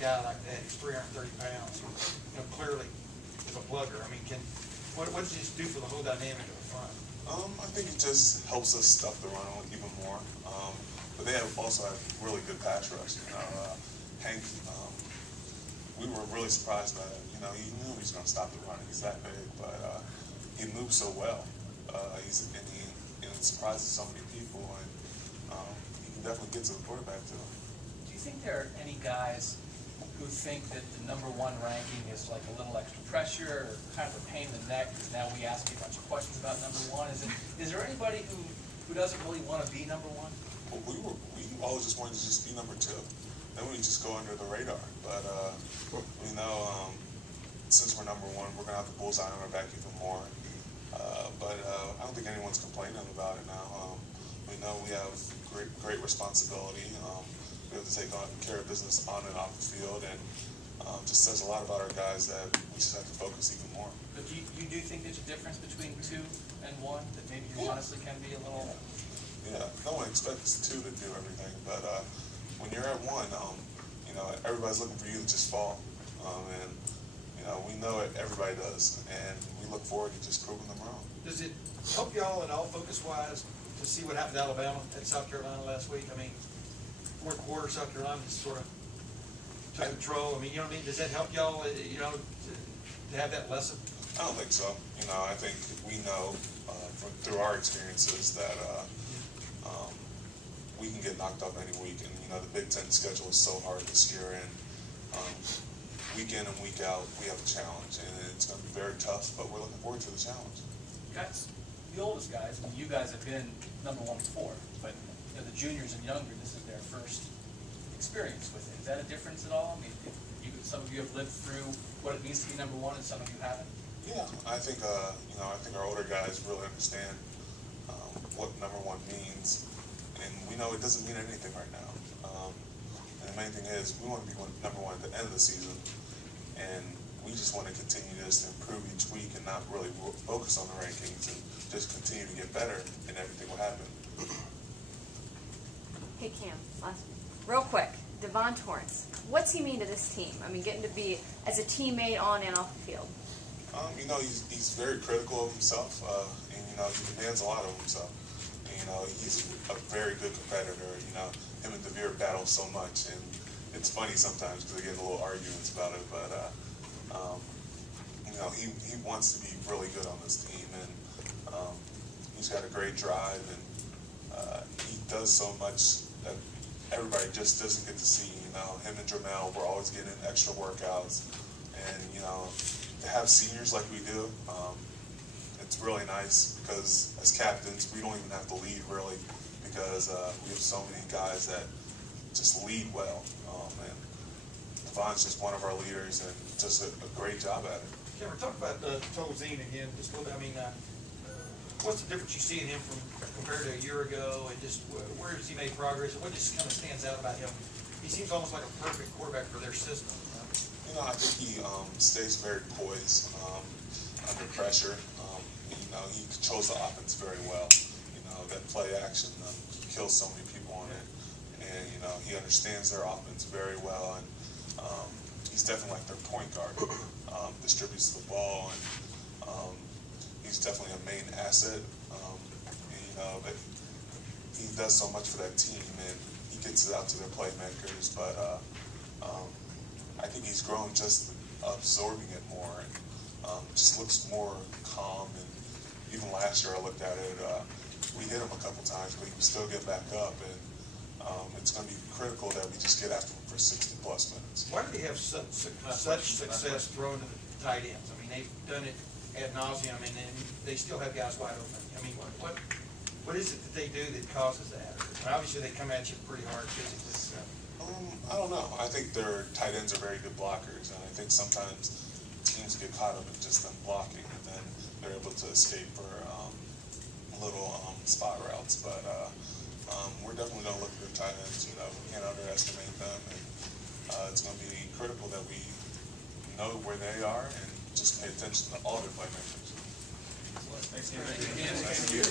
guy like that, he's 330 pounds, you know, clearly is a plugger. I mean, what does this do for the whole dynamic of the front? I think it just helps us stuff the run even more. But they also have really good pass rush. You know, Hank, we were really surprised by him. You know, he knew he was going to stop the run. He's that big, but he moves so well. He surprises so many people, and he can definitely get to the quarterback too. Do you think there are any guys who think that the #1 ranking is like a little extra pressure or kind of a pain in the neck because now we ask you a bunch of questions about #1? Is there anybody who doesn't really want to be #1? Well, we always just wanted to just be #2. Then we just go under the radar. But we know since we're #1, we're gonna have the bullseye on our back even more. But I don't think anyone's complaining about it now. We know we have great responsibility. We have to take care of business on and off the field, and just says a lot about our guys that we just have to focus even more. But you do think there's a difference between 2 and 1, that maybe you honestly can be a little... Yeah, no one expects 2 to do everything, but when you're at 1, you know, everybody's looking for you to just fall. And, you know, we know it, everybody does, and we look forward to just proving them wrong. Does it help y'all at all, focus-wise, to see what happened to Alabama and South Carolina last week? I mean, fourth quarter, South Carolina just sort of took control. I mean, you know what I mean? Does that help y'all, you know, to have that lesson? I don't think so. You know, I think we know through our experiences that we can get knocked off any week. And, you know, the Big Ten schedule is so hard this year. And week in and week out, we have a challenge. And it's going to be very tough, but we're looking forward to the challenge. Guys, the oldest guys, I mean, you guys have been #1 before, but you know, the juniors and younger, this is their first experience with it. Is that a difference at all? I mean, some of you have lived through what it means to be #1 and some of you haven't. Yeah, I think you know, I think our older guys really understand what #1 means, and we know it doesn't mean anything right now. And the main thing is we want to be #1 at the end of the season, and we just want to continue this to improve each week and not really focus on the rankings and just continue to get better, and everything will happen. Hey Cam, real quick, Devon Torrance, what's he mean to this team? I mean, getting to be as a teammate on and off the field. You know, he's very critical of himself, and you know, he demands a lot of himself. And, you know, he's a very good competitor. You know, him and Devere battle so much, and it's funny sometimes because they get in a little arguments about it. But you know, he wants to be really good on this team, and he's got a great drive, and he does so much that everybody just doesn't get to see. You know, him and Jamel, we're always getting extra workouts, and you know, to have seniors like we do, it's really nice because as captains, we don't even have to lead really because we have so many guys that just lead well. And Devon's just one of our leaders and just a great job at it. Cameron, talk about Tolzien again just a little bit. I mean, what's the difference you see in him compared to a year ago, and just where has he made progress, and what just kind of stands out about him? He seems almost like a perfect quarterback for their system. You know, I think he stays very poised under pressure. You know, he controls the offense very well. You know, that play action kills so many people on it, and you know, he understands their offense very well, and he's definitely like their point guard. Distributes the ball, and he's definitely a main asset. And, you know, that he does so much for that team, and he gets it out to their playmakers. But I think he's grown just absorbing it more, and just looks more calm. And even last year, I looked at it. We hit him a couple times, but he can still get back up. And it's going to be critical that we just get after him for 60-plus minutes. Why do they have such success throwing to the tight ends? I mean, they've done it ad nauseum, and then they still have guys wide open. I mean, what is it that they do that causes that? Obviously, they come at you pretty hard physically. So. I don't know. I think their tight ends are very good blockers, and I think sometimes teams get caught up in just them blocking, and then they're able to escape for little spot routes. But we're definitely going to look at their tight ends. You know, we can't underestimate them, and it's going to be critical that we know where they are and just pay attention to all their playmakers. Thanks, Thank you.